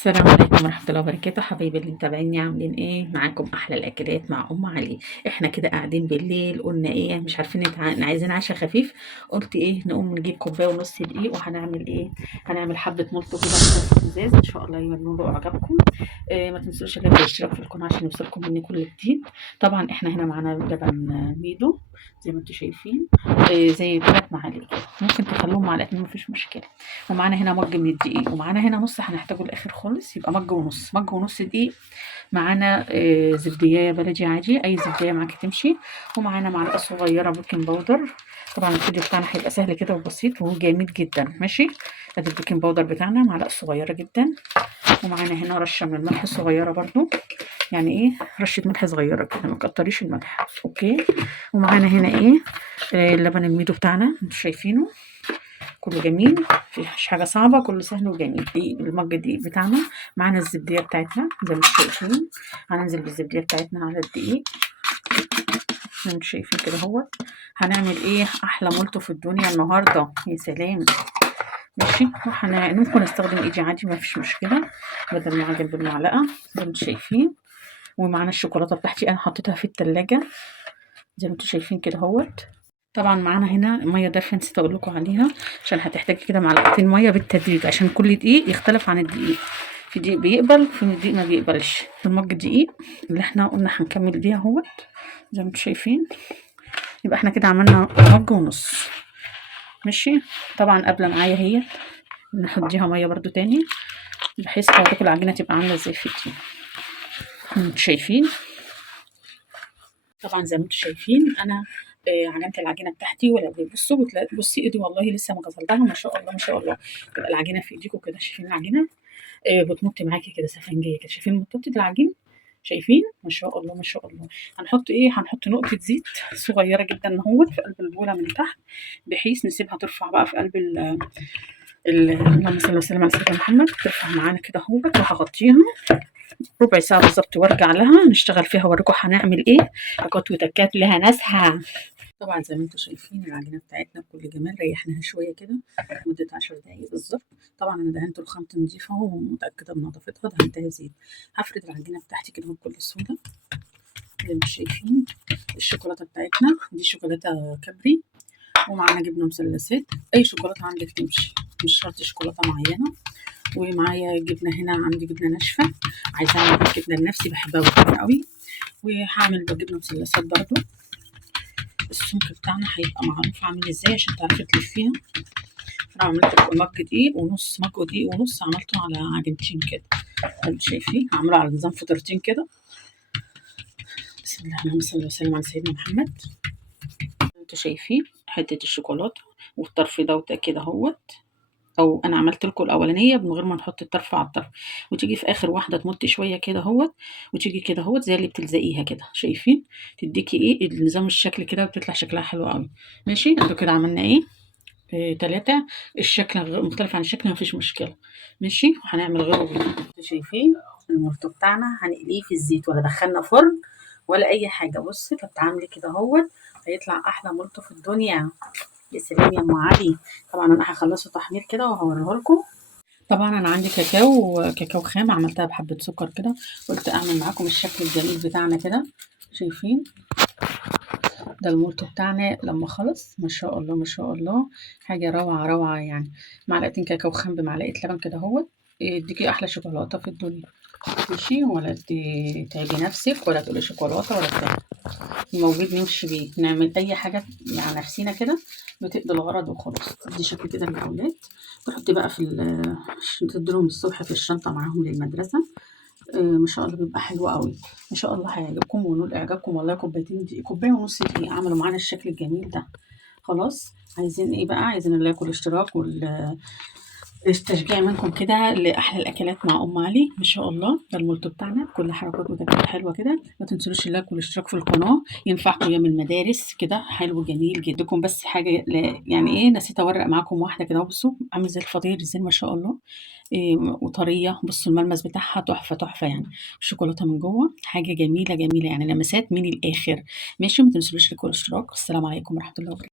السلام عليكم ورحمة الله وبركاته، حبايبي اللي متابعيني عاملين ايه؟ معاكم احلى الاكلات مع ام علي. احنا كده قاعدين بالليل، قلنا ايه مش عارفين عايزين عشاء خفيف. قلت ايه نقوم نجيب كوباية ونص دقيق، وهنعمل ايه؟ هنعمل حبة مولتو كده في ازاز، ان شاء الله ينولوا اعجابكم. ما تنسوش الاشتراك في القناة عشان يوصلكم مني كل جديد. طبعا احنا هنا معانا لبن ميدو زي ما انتم شايفين، زي 3 معالق كده. ممكن تخلوهم معلقتين مفيش مشكلة. ومعانا هنا مج من الدقيق، ومعانا هنا نص هنحتاجه الاخر خالص، يبقى مج ونص، مج ونص دقيق. معانا زبدية بلدي عادي، اي زبدية معاكي تمشي. ومعانا معلقة صغيرة بيكنج باودر. طبعا الفيديو بتاعنا هيبقى سهل كده وبسيط وجميل جدا، ماشي. ادي البيكنج باودر بتاعنا معلقة صغيرة جدا. ومعانا هنا رشة من الملح صغيرة برضو، يعني ايه رشة ملح صغيرة كده، ما تكتريش الملح، اوكي. ومعانا هنا ايه اللبن الميدو بتاعنا انتوا شايفينه، كله جميل، مفيش حاجة صعبة، كله سهل وجميل. دي المج الدقيق بتاعنا. معانا الزبدية بتاعتنا زي ما انتم شايفين، هننزل بالزبدية بتاعتنا على الدقيق زي ما انتم شايفين كده اهوت. هنعمل ايه احلى مولتو في الدنيا النهارده، يا سلام. ماشي، ممكن استخدم ايدي عادي مفيش مشكلة، بدل ما اعجن بالمعلقة زي ما انتم شايفين. ومعانا الشوكولاتة بتاعتي انا حطيتها في التلاجة زي ما انتم شايفين كده اهوت. طبعا معانا هنا ميه دافيه نسيت اقول لكم عليها، عشان هتحتاجي كده معلقتين ميه بالتدريج عشان كل دقيق يختلف عن الدقيق. في دقيق بيقبل، في دقيق ما بيقبلش. المج دقيق اللي احنا قلنا هنكمل بيها اهوت زي ما انتم شايفين. يبقى احنا كده عملنا مج ونص، ماشي. طبعا قبل معايا هي نحطيها ميه برضو تاني، بحيث حضرتك العجينه تبقى عامله زي الفطير انتوا شايفين. طبعا زي ما انتم شايفين انا عجنت العجينه بتاعتي، ولا بصوا بصي ايدي والله لسه ما غسلتها، ما شاء الله ما شاء الله. تبقى العجينه في ايديكم كده، شايفين العجينه بتنط معاكي كده سفنجيه كده، شايفين مططه العجين، شايفين ما شاء الله ما شاء الله. هنحط ايه؟ هنحط نقطه زيت صغيره جدا اهوت في قلب البوله من تحت، بحيث نسيبها ترفع بقى في قلب اللهم صل وسلم على سيدنا محمد، ترفع معانا كده اهوت. وهغطيها ربع ساعة بالظبط وارجع لها نشتغل فيها واوريكم هنعمل ايه. حركات وتكات لها ناسها. طبعا زي ما انتم شايفين العجينة بتاعتنا بكل جمال، ريحناها شوية كده مدة 10 دقايق بالظبط. طبعا انا دهنت الخامة نضيفة ومتأكدة بنظافتها، دهنتها زيت. هفرد العجينة بتاعتي كده بكل سهولة زي ما انتم شايفين. الشوكولاتة بتاعتنا دي شوكولاتة كابري، ومعانا جبنة مثلثات، اي شوكولاتة عندك تمشي، مش شرط شوكولاتة معينة. ومعايا جبنه هنا، عندي جبنه ناشفه، عايزه اعمل جبنه لنفسي بحبها كتير قوي. وهعمل بجبنه مثلثات برضو. السمك بتاعنا هيبقى معروف عامل ازاي عشان تعرفي تلفيها. انا عملت مج دقيق ونص، مج دقيق ونص عملته على عجينتين كده، انتوا شايفين عامله على نظام فطيرتين كده. بسم الله اللهم صل وسلم على سيدنا محمد. انتوا شايفين حته الشوكولاته والطرف ده كده اهوت، او انا عملت لكم الاولانيه من غير ما نحط الطرف على الطرف، وتيجي في اخر واحده تمطي شويه كده اهوت، وتيجي كده اهوت زي اللي بتلزقيها كده، شايفين تديكي ايه النظام الشكل كده، وبتطلع شكلها حلو قوي. ماشي، انتوا كده عملنا ايه 3. الشكل مختلف عن الشكل مفيش مشكله، ماشي. وهنعمل غيره انتوا شايفين المرطو بتاعنا هنقليه في الزيت، ولا دخلنا فرن ولا اي حاجه. بصي فبتعملي كده اهوت، هيطلع احلى مرطو في الدنيا. يا سلام يا ام علي. طبعا انا هخلصه تحمير كده وهوريه لكم. طبعا انا عندي كاكاو خام، عملتها بحبه سكر كده، قلت اعمل معاكم الشكل الجميل بتاعنا كده. شايفين ده المولتو بتاعنا لما خلص، ما شاء الله ما شاء الله، حاجه روعه روعه يعني. معلقتين كاكاو خام بمعلقه لبن كده اهوت، يديكي احلى شوكولاته في الدنيا، ماشي. ولا تعبي نفسك ولا تقولي شوكولاته ولا بتاع، موجود نمشي بيه، نعمل اي حاجه مع نفسينا كده بتقضي الغرض وخلاص. دي شكل كده للاولاد، تحطي بقى عشان تديلهم الصبح في الشنطه معاهم للمدرسه. ما شاء الله بيبقى حلو قوي، ما شاء الله هيعجبكم ونول اعجابكم والله. كوبايتين دي كوبايه ونص دي عملوا معانا الشكل الجميل ده. خلاص، عايزين ايه بقى؟ عايزين اللايك والاشتراك التشجيع منكم كده لأحلى الأكلات مع أم علي. ما شاء الله ده المولتو بتاعنا كل حركات وتكات حلوة كده. ما تنسوش اللايك والاشتراك في القناة، ينفعكم أيام المدارس كده، حلو جميل جدكم. بس حاجة يعني إيه، نسيت أورق معاكم واحدة كده، بصوا عامل زي الفطير ازاي ما شاء الله. إيه وطرية، بصوا الملمس بتاعها تحفة تحفة يعني. الشوكولاتة من جوه حاجة جميلة جميلة يعني، لمسات من الآخر. ماشي، ما تنسوش اللايك والاشتراك. السلام عليكم ورحمة الله وبركاته.